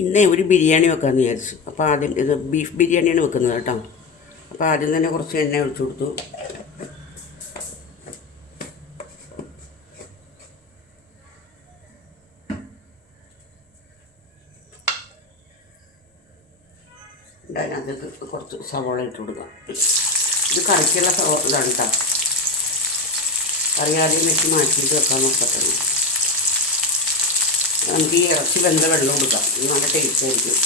ഇന്ന് ഒരു ബിരിയാണി വെക്കാമെന്ന് വിചാരിച്ചു. അപ്പോൾ ആദ്യം ഇത് ബീഫ് ബിരിയാണിയാണ് വെക്കുന്നത് കേട്ടോ. അപ്പോൾ ആദ്യം തന്നെ കുറച്ച് എണ്ണ ഒഴിച്ചു കൊടുത്തു. അതിനകത്തേക്ക് കുറച്ച് സവാള ഇട്ട് കൊടുക്കാം. ഇത് കറിക്കുള്ള ഇതാണ് കേട്ടോ. കറി ആദ്യം വെച്ച് മാറ്റിയിട്ട് വെക്കാൻ നോക്കട്ടെ. നമുക്ക് ഈ ഇറച്ചി വെന്ത വെള്ളം കൊടുക്കാം. നല്ല ടേസ്റ്റ് ആയിരിക്കും.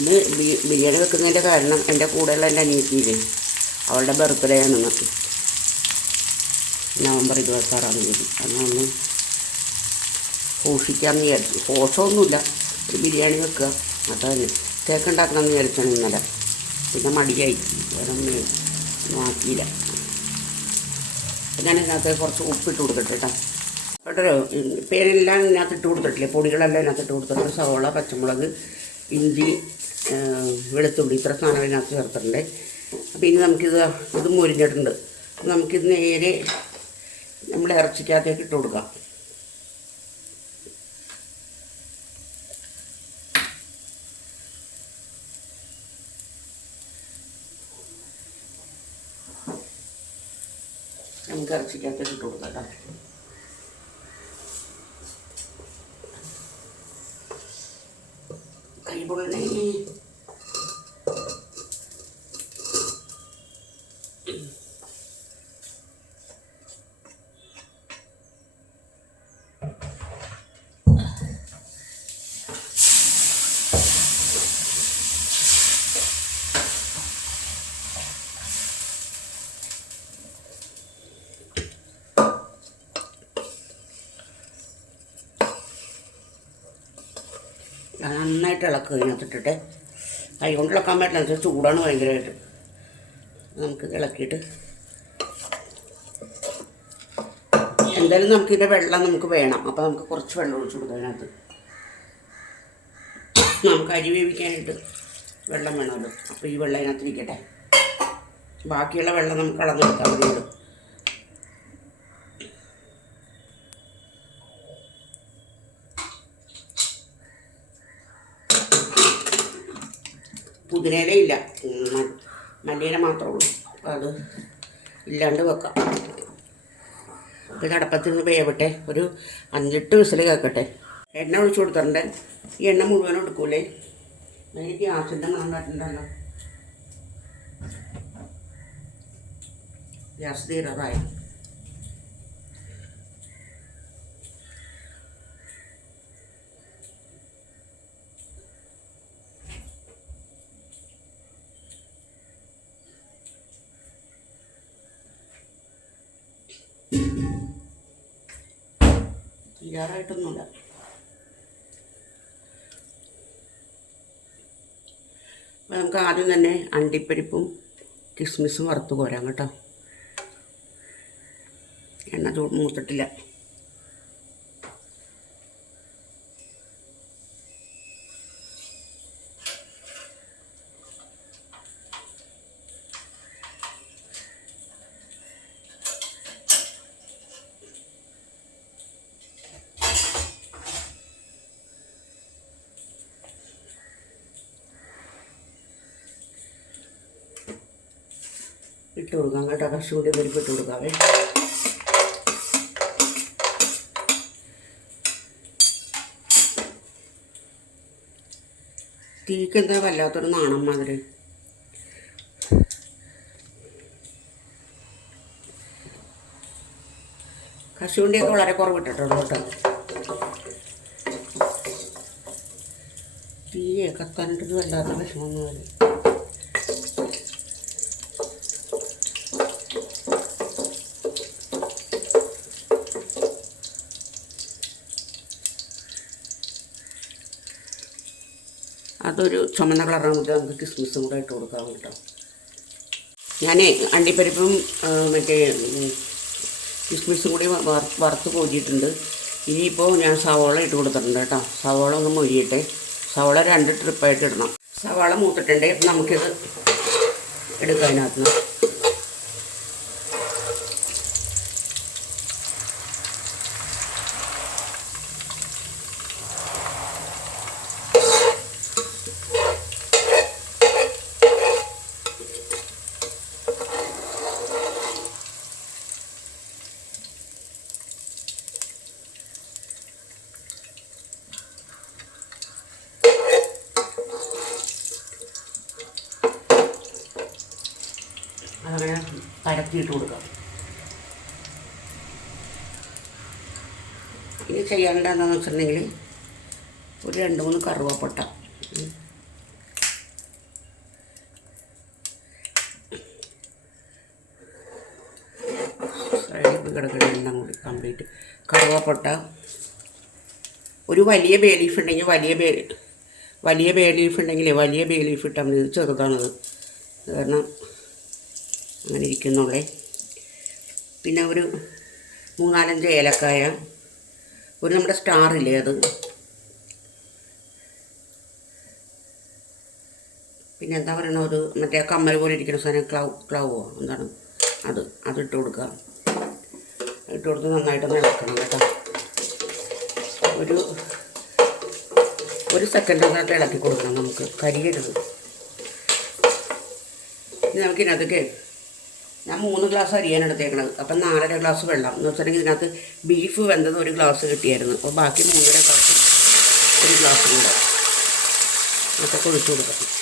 ഇത് ബിരിയാണി വെക്കുന്നതിൻ്റെ കാരണം എൻ്റെ കൂടെയുള്ള എൻ്റെ അനിയത്തിയില്ലേ, അവളുടെ ബർത്ത്ഡേ ആണെന്ന്. നവംബർ 26-ാം തീയതി. അതൊന്ന് പോഷിക്കാമെന്ന് വിചാരിച്ചു. പോഷമൊന്നുമില്ല, ഒരു ബിരിയാണി വെക്കുക അതന്നെ. കേക്ക് ഉണ്ടാക്കണമെന്ന് വിചാരിച്ചാണ് ഇന്നലെ. പിന്നെ മടിയായി, വേറെ നോക്കിയില്ല. ഞാൻ ഇതിനകത്ത് കുറച്ച് ഉപ്പിട്ട് കൊടുക്കട്ടെ കേട്ടോ. കേട്ടോ, പേരെല്ലാം ഇതിനകത്ത് ഇട്ട് കൊടുത്തിട്ടില്ലേ, പൊടികളെല്ലാം ഇതിനകത്ത് ഇട്ട് കൊടുത്തിട്ടുണ്ട്. സവോള, പച്ചമുളക്, ഇഞ്ചി, വെളുത്തുള്ളി, ഇത്ര സാധനം ഇതിനകത്ത് ചേർത്തിട്ടുണ്ട്. അപ്പോൾ ഇനി ഇത് മൊരിഞ്ഞിട്ടുണ്ട്. നമുക്കിത് നേരെ നമ്മുടെ ഇറച്ചിക്കകത്തേക്ക് ഇട്ട് കൊടുക്കാം. നമുക്ക് ഇറച്ചിക്കകത്തേക്ക് ഇട്ട് കൊടുക്കാം കേട്ടോ. കൈപൊള്ളണേ. നന്നായിട്ട് ഇളക്കുക. ഇതിനകത്തിട്ടിട്ട് കൈ കൊണ്ട് ഇളക്കാൻ പറ്റില്ല, എന്നുവെച്ചാൽ ചൂടാണ് ഭയങ്കരമായിട്ട്. നമുക്ക് ഇളക്കിയിട്ട് എന്തായാലും നമുക്കിതിൻ്റെ വെള്ളം നമുക്ക് വേണം. അപ്പോൾ നമുക്ക് കുറച്ച് വെള്ളം ഒഴിച്ചു കൊടുക്കാം. അതിനകത്ത് നമുക്ക് അരി വേവിക്കാനായിട്ട് വെള്ളം വേണമല്ലോ. അപ്പോൾ ഈ വെള്ളം അതിനകത്ത് ഇരിക്കട്ടെ. ബാക്കിയുള്ള വെള്ളം നമുക്ക് കളഞ്ഞെടുക്കാൻ മതിയുള്ളൂ. പുതിനയില ഇല്ല, മല്ലിയില മാത്രമേ ഉള്ളൂ. അപ്പോൾ അത് ഇല്ലാണ്ട് വെക്കാം. ഇത് അടപ്പത്തിൽ നിന്ന് വേവട്ടെ. ഒരു 5-8 വിസിൽ കേൾക്കട്ടെ. എണ്ണ ഒഴിച്ചു കൊടുത്തിട്ടുണ്ട്. ഈ എണ്ണ മുഴുവനും എടുക്കൂലേ, അതിന് ഗ്യാസിൻ്റെ മണം കാട്ടുണ്ടല്ലോ. ഗ്യാസ് തീരാറായി. തീരാറായിട്ടൊന്നുമില്ല. അപ്പോൾ നമുക്ക് ആദ്യം തന്നെ അണ്ടിപ്പരിപ്പും കിസ്മിസും വറുത്ത് കോരാം കേട്ടോ. എണ്ണ മൂത്തിട്ടില്ല. ഇട്ട് കൊടുക്കാം കേട്ടോ. കശുവണ്ടി പരിപ്പ് ഇട്ട് കൊടുക്കാവേ. തീക്ക് എന്താ വല്ലാത്തൊരു നാണം മാതിരി. കശുവണ്ടിയൊക്കെ വളരെ കുറവിട്ടിട്ടുള്ളൂ കേട്ടോ. തീയെ കത്താനിട്ടത് വല്ലാത്ത വിഷമം വരും. അതൊരു ചുമന്ന കളറാകുമ്പോൾ നമുക്ക് കിസ്മിസും കൂടെ ഇട്ട് കൊടുക്കാം കേട്ടോ. ഞാൻ അണ്ടിപ്പരിപ്പും മറ്റേ കിസ്മിസും കൂടി വറുത്ത് കോരിയിട്ടുണ്ട്. ഇനിയിപ്പോൾ ഞാൻ സവാള ഇട്ട് കൊടുത്തിട്ടുണ്ട് കേട്ടോ. സവാള ഒന്ന് മൊരിയട്ടെ. സവാള 2 ട്രിപ്പായിട്ട് ഇടണം. സവാള മൂത്തിട്ടുണ്ട്. നമുക്കിത് എടുക്കാം. അതിനകത്ത് ഇളക്കിയിട്ട് കൊടുക്കാം. ഇനി ചെയ്യേണ്ട എന്താണെന്ന് വെച്ചിട്ടുണ്ടെങ്കിൽ ഒരു 2-3 കറുവപ്പട്ട, കിടക്കുന്ന എല്ലാം കൂടി കംപ്ലീറ്റ് കറുവപ്പട്ട, ഒരു വലിയ ബേ ലീഫ് ഉണ്ടെങ്കിൽ വലിയ ബേ ലീഫ് ഉണ്ടെങ്കിൽ വലിയ ബേ ലീഫ് ഇട്ടാൽ മതി. ചെറുതാണത് കാരണം അങ്ങനെ ഇരിക്കുന്നുള്ളേ. പിന്നെ ഒരു 3-4 ഏലക്കായ, ഒരു നമ്മുടെ സ്റ്റാറില്ലേ അത്, പിന്നെ എന്താ പറയണ ഒരു മറ്റേ കമ്മൽ പോലെ ഇരിക്കുന്ന സാധനം, ക്ലൗവോ എന്താണ് അതിട്ട് കൊടുക്കുക. ഇട്ട് കൊടുത്ത് നന്നായിട്ടൊന്ന് ഇളക്കണം കേട്ടോ. ഒരു സെക്കൻഡ് ഇളക്കി കൊടുക്കണം, നമുക്ക് കരിയരുത്. ഇനി നമുക്കിതിനകത്തേക്ക് ഞാൻ 3 ഗ്ലാസ് അരിയാണ് എടുത്തേക്കണത്. അപ്പം 4.5 ഗ്ലാസ് വെള്ളം എന്ന് വെച്ചിട്ടുണ്ടെങ്കിൽ ഇതിനകത്ത് ബീഫ് വെന്തത് 1 ഗ്ലാസ് കിട്ടിയായിരുന്നു. അപ്പോൾ ബാക്കി 3.5 ഗ്ലാസ് 1 ഗ്ലാസ് കൂടെ അതൊക്കെ ഒഴിച്ചു കൊടുക്കണം.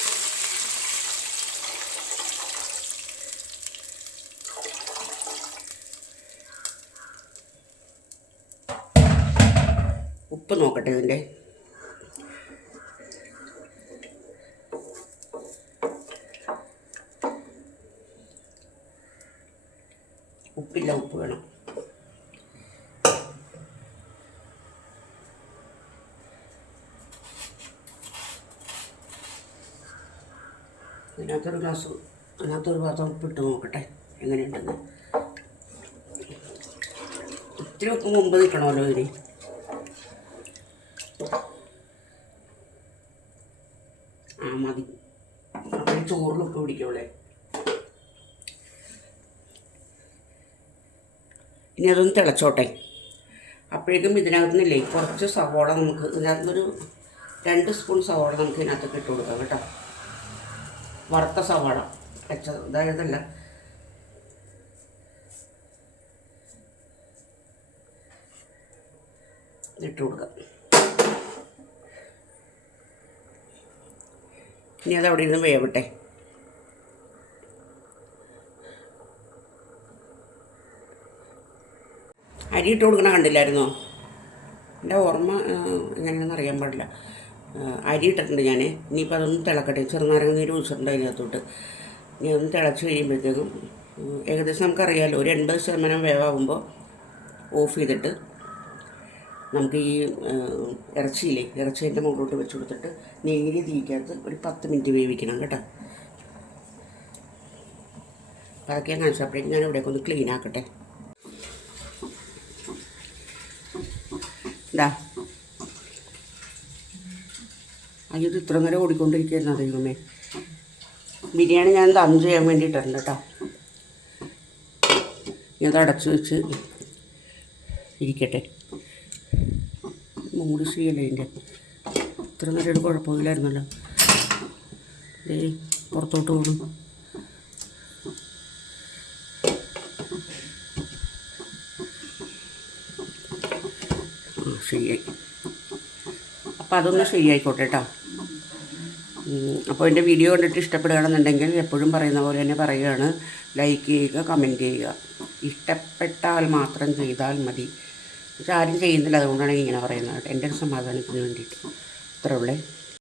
ഉപ്പ് നോക്കട്ടെ ഇതിൻ്റെ. ഉപ്പില്ല, ഉപ്പ് വേണം. അതിനകത്തൊരു പാത്രം ഉപ്പിട്ട് നോക്കട്ടെ എങ്ങനെയുണ്ടെന്ന്. ഇത്തിരി ഉപ്പ് മുമ്പ് നിൽക്കണമല്ലോ ഇതിന്. മതി, അപ്പം ചോറിലൊക്കെ പിടിക്കുള്ളേ. ഇനി അതൊന്ന് തിളച്ചോട്ടെ. അപ്പോഴേക്കും ഇതിനകത്ത് നിന്നില്ലേ കുറച്ച് സവോള, നമുക്ക് ഇതിനകത്തൊരു 2 സ്പൂൺ സവോള നമുക്ക് ഇതിനകത്തൊക്കെ ഇട്ട് കൊടുക്കാം കേട്ടോ. വറുത്ത സവാള അതായതല്ല, ഇട്ട് കൊടുക്കാം. ഇനി അത് അവിടെ ഇരുന്ന് വേവട്ടെ. അരി ഇട്ട് കൊടുക്കണ കണ്ടില്ലായിരുന്നോ? എൻ്റെ ഓർമ്മ എങ്ങനെയാണെന്ന് അറിയാൻ പാടില്ല. അരി ഇട്ടിട്ടുണ്ട് ഞാൻ. ഇനിയിപ്പോൾ അതൊന്ന് തിളക്കട്ടെ. ചെറുനാരങ്ങ നീര് ഒഴിച്ചിട്ടുണ്ട് അതിനകത്തോട്ട്. ഇനി അതൊന്ന് തിളച്ച് കഴിയുമ്പോഴത്തേക്കും ഏകദേശം നമുക്കറിയാമല്ലോ, ഒരു 80% വേവാകുമ്പോൾ ഓഫ് ചെയ്തിട്ട് നമുക്ക് ഈ ഇറച്ചീൻ്റെ മുകളിലോട്ട് വെച്ച് കൊടുത്തിട്ട് നേരിയ തീക്കകത്ത് ഒരു 10 മിനിറ്റ് വേവിക്കണം കേട്ടോ. അപ്പോൾ അതൊക്കെ ഞാൻ കാണിച്ചപ്പോഴേക്കും ഞാൻ ഇവിടേക്ക് ഒന്ന് ക്ലീൻ ആക്കട്ടെ. ഇതാ ഇത് ഇത്ര നേരം ഓടിക്കൊണ്ടിരിക്കുകയായിരുന്നു. ദൈവമേ, ബിരിയാണി ഞാൻ ദം ചെയ്യാൻ വേണ്ടിയിട്ടുണ്ട് കേട്ടോ. ഇത് അടച്ച് വെച്ച് ഇരിക്കട്ടെ. മൂടി ചെയ്യല്ലേ ഇതിൻ്റെ. ഇത്ര നേരം ഒരു കുഴപ്പമില്ലായിരുന്നല്ലോ. പുറത്തോട്ട് പോകണം. ശരിയായി. അപ്പോൾ അതൊന്ന് ശരിയായിക്കോട്ടെ കേട്ടോ. അപ്പോൾ എൻ്റെ വീഡിയോ കണ്ടിട്ട് ഇഷ്ടപ്പെടുകയാണെന്നുണ്ടെങ്കിൽ എപ്പോഴും പറയുന്ന പോലെ തന്നെ പറയുകയാണ്, ലൈക്ക് ചെയ്യുക, കമൻറ്റ് ചെയ്യുക. ഇഷ്ടപ്പെട്ടാൽ മാത്രം ചെയ്താൽ മതി. പക്ഷെ ആരും ചെയ്യുന്നില്ല, അതുകൊണ്ടാണ് ഇങ്ങനെ പറയുന്നത്. എൻ്റെ ഒരു സമാധാനത്തിന് വേണ്ടിയിട്ട്. അത്രേ ഉള്ളേ.